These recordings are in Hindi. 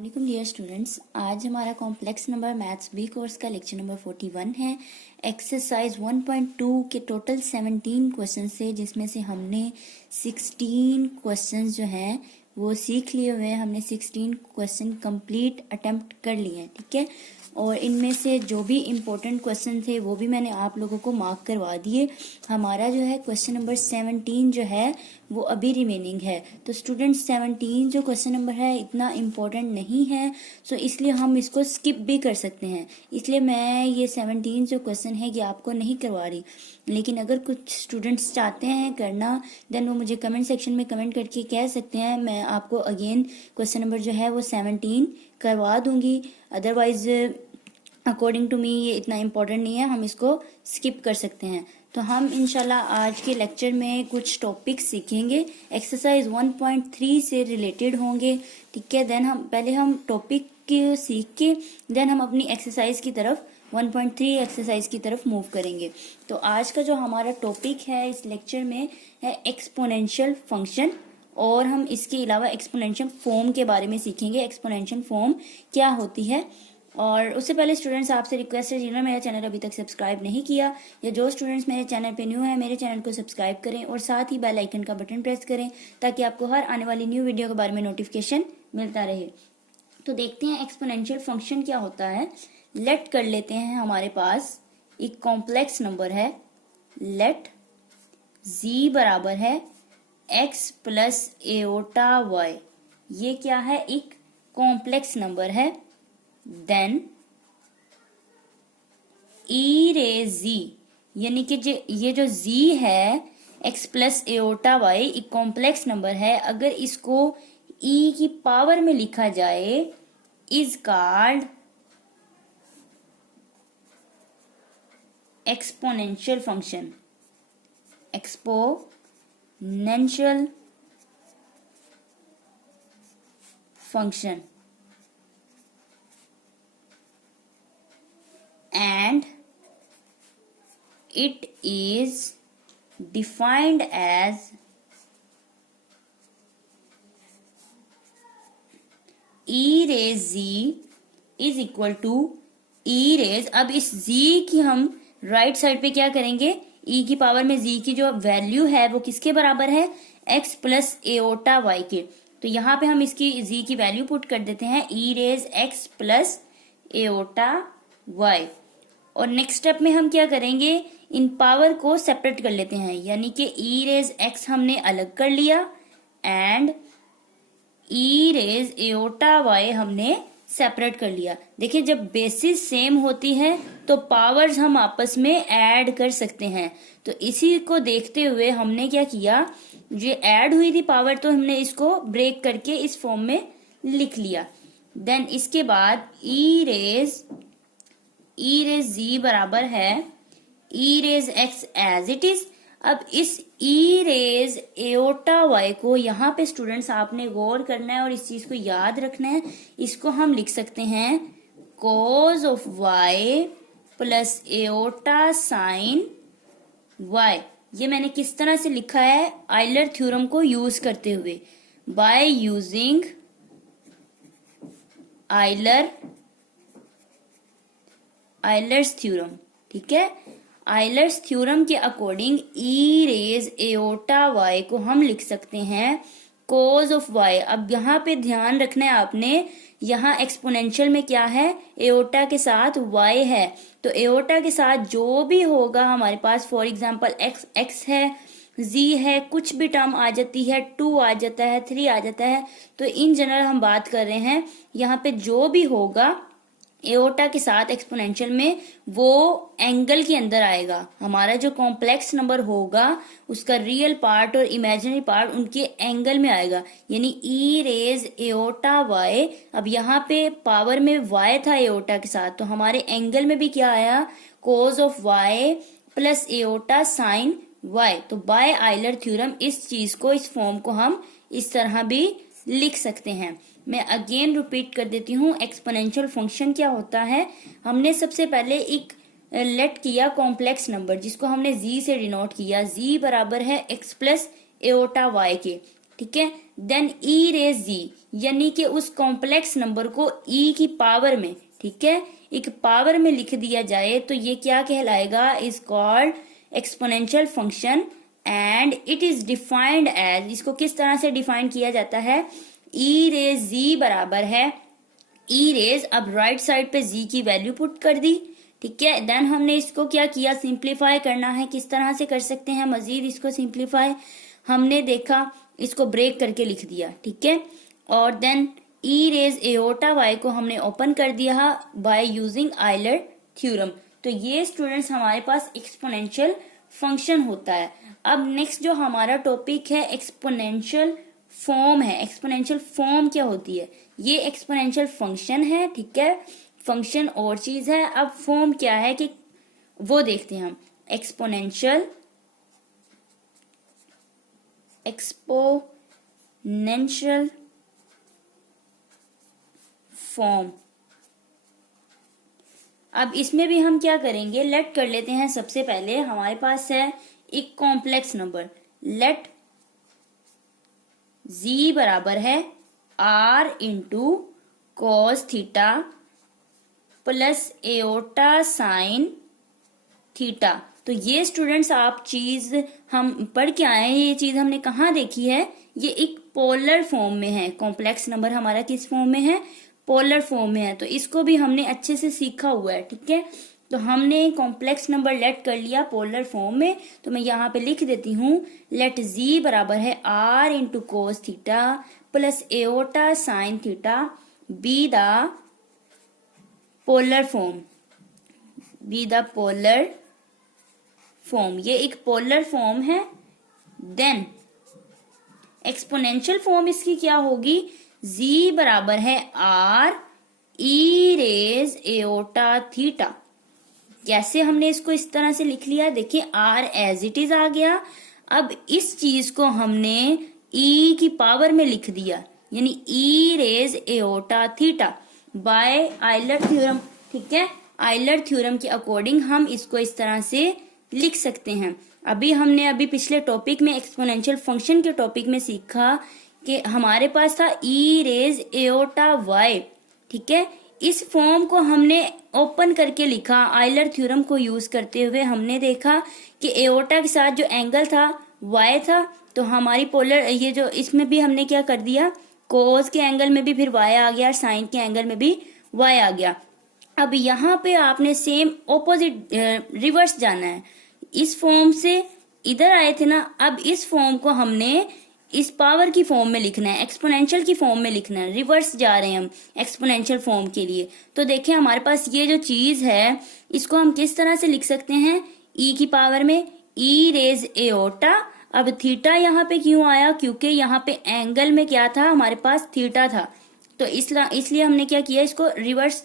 वालेकुम डियर स्टूडेंट्स, आज हमारा complex number maths B course का लेक्चर नंबर 41 है। एक्सरसाइज 1.2 के टोटल 17 क्वेश्चन से, जिसमें से हमने 16 क्वेश्चन जो हैं वो सीख लिए हुए हैं। हमने 16 क्वेश्चन कंप्लीट अटेम्प्ट कर लिए हैं, ठीक है। और इनमें से जो भी इम्पोर्टेंट क्वेश्चन थे वो भी मैंने आप लोगों को मार्क करवा दिए। हमारा जो है क्वेश्चन नंबर 17 जो है वो अभी रिमेनिंग है। तो स्टूडेंट्स 17 जो क्वेश्चन नंबर है इतना इम्पोर्टेंट नहीं है, सो इसलिए हम इसको स्किप भी कर सकते हैं। इसलिए मैं ये 17 जो क्वेश्चन है ये आपको नहीं करवा रही, लेकिन अगर कुछ स्टूडेंट्स चाहते हैं करना देन वो मुझे कमेंट सेक्शन में कमेंट करके कह सकते हैं। मैं आपको अगेन क्वेश्चन नंबर जो है वो 17 करवा दूंगी। अदरवाइज अकॉर्डिंग टू मी ये इतना इम्पोर्टेंट नहीं है, हम इसको स्किप कर सकते हैं। तो हम इंशाल्लाह आज के लेक्चर में कुछ टॉपिक सीखेंगे, एक्सरसाइज 1.3 से रिलेटेड होंगे, ठीक है। देन हम टॉपिक सीख के देन हम अपनी एक्सरसाइज की तरफ 1.3 एक्सरसाइज की तरफ मूव करेंगे। तो आज का जो हमारा टॉपिक है इस लेक्चर में है एक्सपोनेंशियल फंक्शन, और हम इसके अलावा एक्सपोनेंशियल फॉर्म के बारे में सीखेंगे। एक्सपोनेंशियल फॉर्म क्या होती है। और उससे पहले स्टूडेंट्स आपसे रिक्वेस्ट है, जिन्होंने मेरा चैनल अभी तक सब्सक्राइब नहीं किया या जो स्टूडेंट्स मेरे चैनल पे न्यू है, मेरे चैनल को सब्सक्राइब करें और साथ ही बेल आइकन का बटन प्रेस करें ताकि आपको हर आने वाली न्यू वीडियो के बारे में नोटिफिकेशन मिलता रहे। तो देखते हैं एक्सपोनेंशियल फंक्शन क्या होता है। लेट कर लेते हैं, हमारे पास एक कॉम्प्लेक्स नंबर है। लेट z बराबर है x प्लस एओटा y। ये क्या है? एक कॉम्प्लेक्स नंबर है। देन e रेज z, यानी कि ये जो z है x प्लस एओटा y एक कॉम्प्लेक्स नंबर है। अगर इसको e की पावर में लिखा जाए is called exponential function. Exponential function and it is defined as e raise z is equal to e raise। अब इस z की हम राइट साइड पे क्या करेंगे? e की पावर में z की जो वैल्यू है वो किसके बराबर है? x प्लस एओटा y के। तो यहाँ पे हम इसकी z की वैल्यू पुट कर देते हैं e raise x plus iota y। और नेक्स्ट स्टेप में हम क्या करेंगे? इन पावर को सेपरेट कर लेते हैं, यानी कि e रेज x हमने अलग कर लिया and e raise iota y हमने सेपरेट कर लिया। देखिए, जब बेसिस सेम होती है तो पावर्स हम आपस में ऐड कर सकते हैं। तो इसी को देखते हुए हमने क्या किया, जो ऐड हुई थी पावर तो हमने इसको ब्रेक करके इस फॉर्म में लिख लिया। देन इसके बाद e रेज z बराबर है e raise x as it is. अब इस e रेज एओटा y को यहाँ पे स्टूडेंट्स आपने गौर करना है और इस चीज को याद रखना है। इसको हम लिख सकते हैं cos of y plus iota sine y। ये मैंने किस तरह से लिखा है? आइलर थ्योरम को यूज करते हुए, बाय यूजिंग आइलर्स थ्योरम, ठीक है। आइलर्स थ्योरम के according e raise iota y को हम लिख सकते हैं cos ऑफ y। अब यहाँ पे ध्यान रखना है आपने, यहाँ एक्सपोनेंशियल में क्या है? एओटा के साथ y है। तो एओटा के साथ जो भी होगा हमारे पास, फॉर एग्जाम्पल x है, z है, कुछ भी टर्म आ जाती है, 2 आ जाता है, 3 आ जाता है। तो इन जनरल हम बात कर रहे हैं, यहाँ पे जो भी होगा एओटा के साथ एक्सपोनेंशियल में वो एंगल के अंदर आएगा। हमारा जो कॉम्प्लेक्स नंबर होगा उसका रियल पार्ट और इमेजिनरी पार्ट उनके एंगल में आएगा, यानी e रेज एओटा y। अब यहाँ पे पावर में y था एओटा के साथ, तो हमारे एंगल में भी क्या आया? cos of y plus iota sine y। तो बाय आइलर थ्योरम इस चीज को, इस फॉर्म को हम इस तरह भी लिख सकते हैं। मैं अगेन रिपीट कर देती हूँ, एक्सपोनेंशियल फंक्शन क्या होता है। हमने सबसे पहले एक लेट किया कॉम्प्लेक्स नंबर जिसको हमने z से डिनोट किया। z बराबर है x प्लस एओटा y के, ठीक है। देन e रेज z, यानी कि उस कॉम्प्लेक्स नंबर को ई की पावर में, ठीक है, एक पावर में लिख दिया जाए तो ये क्या कहलाएगा, is called exponential function and it is defined as, इसको किस तरह से डिफाइन किया जाता है, ई रेज जी बराबर है ई रेज, अब राइट साइड पे जी की वैल्यू पुट कर दी, ठीक है। देन हमने इसको क्या किया, सिंप्लीफाई करना है, किस तरह से कर सकते हैं मजीद इसको सिंप्लीफाई, हमने देखा इसको ब्रेक करके लिख दिया, ठीक है। और देन ई रेज एओटा वाई को हमने ओपन कर दिया बाय यूजिंग आयलर थ्योरम। तो ये स्टूडेंट्स हमारे पास एक्सपोनेंशियल फंक्शन होता है। अब नेक्स्ट जो हमारा टॉपिक है एक्सपोनेंशियल फॉर्म है। एक्सपोनेंशियल फॉर्म क्या होती है, ये एक्सपोनेंशियल फंक्शन है, ठीक है, फंक्शन और चीज है। अब फॉर्म क्या है कि वो देखते हैं हम। एक्सपोनेंशियल फॉर्म, अब इसमें भी हम क्या करेंगे, लेट कर लेते हैं। सबसे पहले हमारे पास है एक कॉम्प्लेक्स नंबर, लेट z बराबर है r into cos theta plus iota sine theta. तो ये स्टूडेंट्स आप चीज हम पढ़ के आए हैं, ये चीज हमने कहाँ देखी है, ये एक पोलर फॉर्म में है। कॉम्प्लेक्स नंबर हमारा किस फॉर्म में है, पोलर फॉर्म में है। तो इसको भी हमने अच्छे से सीखा हुआ है, ठीक है। तो हमने कॉम्प्लेक्स नंबर लेट कर लिया पोलर फॉर्म में, तो मैं यहाँ पे लिख देती हूँ लेट z बराबर है r into cos theta plus iota sine theta be the polar form, be the polar form. ये एक पोलर फॉर्म है। देन एक्सपोनेंशियल फॉर्म इसकी क्या होगी, z बराबर है r ई रेज एओटा थीटा। जैसे हमने इसको इस तरह से लिख लिया, देखिए r एज इट इज आ गया। अब इस चीज को हमने e की पावर में लिख दिया, यानी e raise iota theta by Euler theorem, ठीक है। आयलर थ्योरम के अकॉर्डिंग हम इसको इस तरह से लिख सकते हैं। अभी पिछले टॉपिक में एक्सपोनेंशियल फंक्शन के टॉपिक में सीखा कि हमारे पास था ई रेज एओटा वाई, ठीक है। इस फॉर्म को हमने ओपन करके लिखा आयलर थ्योरम को यूज करते हुए। हमने देखा कि एओटा के साथ जो एंगल था वाई था, तो हमारी पोलर ये जो इसमें भी हमने क्या कर दिया, कोस के एंगल में भी फिर वाई आ गया, साइन के एंगल में भी वाई आ गया। अब यहाँ पे आपने सेम ऑपोजिट रिवर्स जाना है। इस फॉर्म से इधर आए थे ना, अब इस फॉर्म को हमने इस पावर की फॉर्म में लिखना है, एक्सपोनेंशियल की फॉर्म में लिखना है। रिवर्स जा रहे हैं हम एक्सपोनेंशियल फॉर्म के लिए। तो देखिए हमारे पास ये जो चीज है इसको हम किस तरह से लिख सकते हैं, ई की पावर में ई रेज एओटा। अब थीटा यहाँ पे क्यों आया, क्योंकि यहाँ पे एंगल में क्या था, हमारे पास थीटा था। तो इसलिए हमने क्या किया, इसको रिवर्स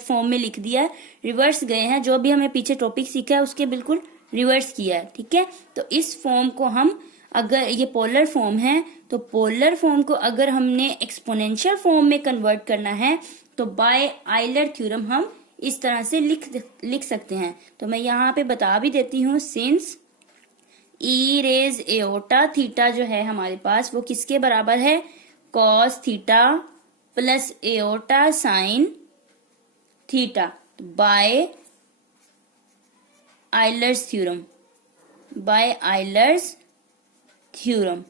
फॉर्म में लिख दिया है। रिवर्स गए हैं, जो भी हमें पीछे टॉपिक सीखा है उसके बिल्कुल रिवर्स किया है, ठीक है। तो इस फॉर्म को हम, अगर ये पोलर फॉर्म है तो पोलर फॉर्म को अगर हमने एक्सपोनेंशियल फॉर्म में कन्वर्ट करना है तो बाय आयलर थ्योरम हम इस तरह से लिख सकते हैं। तो मैं यहाँ पे बता भी देती हूँ, since e raise iota theta जो है हमारे पास वो किसके बराबर है, cos theta plus iota sine theta by Euler's theorem, by Euler's theorem.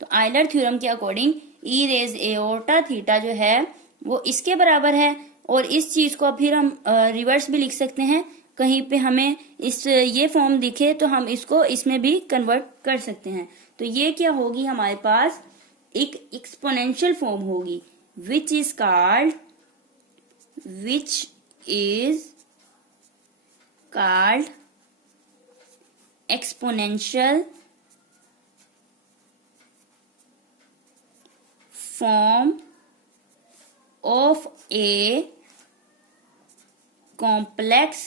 तो आयलर थ्योरम के according e raise iota theta जो है वो इसके बराबर है। और इस चीज को फिर हम रिवर्स भी लिख सकते हैं, कहीं पे हमें इस ये फॉर्म दिखे तो हम इसको इसमें भी कन्वर्ट कर सकते हैं। तो ये क्या होगी, हमारे पास एक एक्सपोनेंशियल फॉर्म होगी which is called exponential form of a complex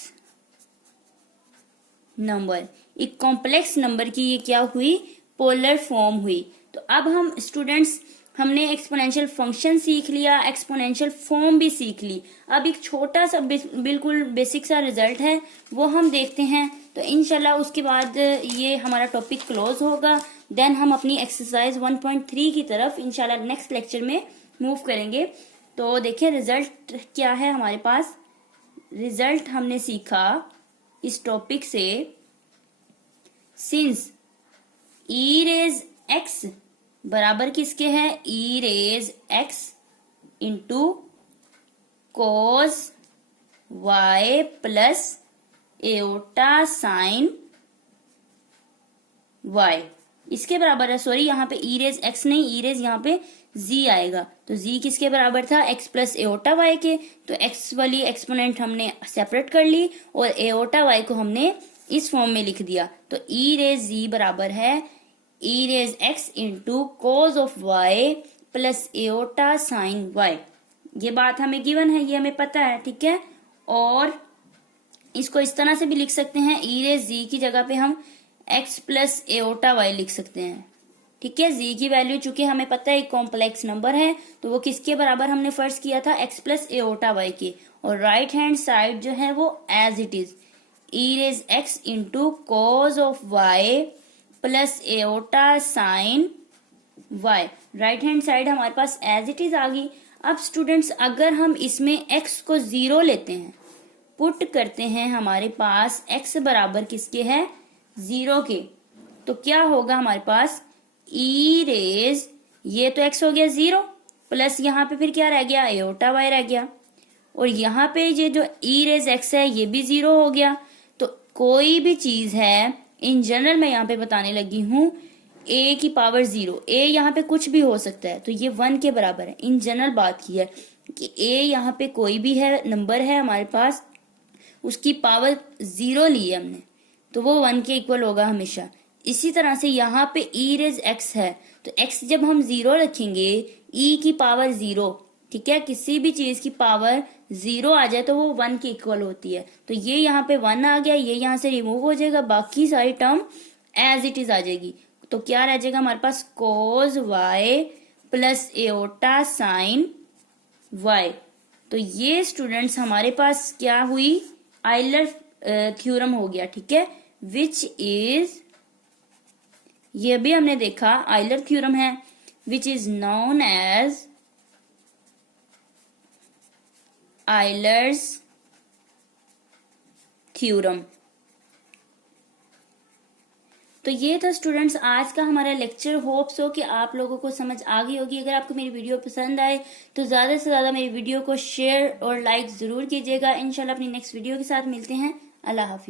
number. एक कॉम्प्लेक्स नंबर की ये क्या हुई, पोलर फॉर्म हुई। तो अब हम स्टूडेंट्स हमने एक्सपोनेंशियल फंक्शन सीख लिया, एक्सपोनेंशियल फॉर्म भी सीख ली। अब एक छोटा सा बिल्कुल बेसिक सा रिजल्ट है वो हम देखते हैं। तो इंशाल्लाह उसके बाद ये हमारा टॉपिक क्लोज होगा। देन हम अपनी एक्सरसाइज 1.3 की तरफ इंशाल्लाह नेक्स्ट लेक्चर में मूव करेंगे। तो देखिए रिजल्ट क्या है हमारे पास। रिजल्ट हमने सीखा इस टॉपिक से, सिंस ई रेज एक्स बराबर किसके है, e raise x into cos y plus iota sine y इसके बराबर है। सॉरी, यहाँ पे ई रेज एक्स नहीं, ई रेज यहाँ पे जी आएगा। तो जी किसके बराबर था, एक्स प्लस एओटा वाई के। तो एक्स वाली एक्सपोनेंट हमने सेपरेट कर ली और एओटा वाई को हमने इस फॉर्म में लिख दिया। तो ई रेज जी बराबर है e raise x into cos of y plus iota sine y. ये बात हमें गिवन है, ये हमें पता है, ठीक है। और इसको इस तरह से भी लिख सकते हैं, ई रेज जी की जगह पे हम x प्लस एओटा वाई लिख सकते हैं, ठीक है। जी की वैल्यू चूंकि हमें पता है एक कॉम्प्लेक्स नंबर है, तो वो किसके बराबर हमने फर्स्ट किया था, x प्लस एओटा वाई के। और राइट हैंड साइड जो है वो as it is e raise x into cos of y plus iota sine y. Right hand side हमारे पास एज इट इज आ गई। अब स्टूडेंट्स अगर हम इसमें x को 0 लेते हैं, पुट करते हैं, हमारे पास x बराबर किसके है, 0 के, तो क्या होगा हमारे पास ई रेज, ये तो x हो गया 0 प्लस यहाँ पे फिर क्या रह गया, एओटा वाई रह गया। और यहाँ पे ये जो ई रेज x है ये भी 0 हो गया। तो कोई भी चीज है, इन जनरल मैं यहाँ पे बताने लगी हूँ, a की पावर 0, a यहाँ पे कुछ भी हो सकता है, तो ये 1 के बराबर है। इन जनरल बात की है कि a यहाँ पे कोई भी है, नंबर है हमारे पास, उसकी पावर 0 ली है हमने, तो वो 1 के इक्वल होगा हमेशा। इसी तरह से यहाँ पे ई रेज एक्स है, तो x जब हम 0 रखेंगे, e की पावर 0, ठीक है, किसी भी चीज की पावर 0 आ जाए तो वो 1 के इक्वल होती है। तो ये यहाँ पे 1 आ गया, ये यहाँ से रिमूव हो जाएगा, बाकी सारी टर्म एज इट इज आ जाएगी। तो क्या रह जाएगा हमारे पास, cos y plus iota sine y. तो ये स्टूडेंट्स हमारे पास क्या हुई, आइलर थ्योरम हो गया, ठीक है, विच इज, ये भी हमने देखा आइलर थ्योरम है, which is known as Euler's theorem. तो ये था स्टूडेंट्स आज का हमारा लेक्चर। होप्स हो कि आप लोगों को समझ आ गई होगी। अगर आपको मेरी वीडियो पसंद आए तो ज्यादा से ज्यादा मेरी वीडियो को शेयर और लाइक जरूर कीजिएगा। इंशाल्लाह अपनी नेक्स्ट वीडियो के साथ मिलते हैं। अल्लाह हाफिज।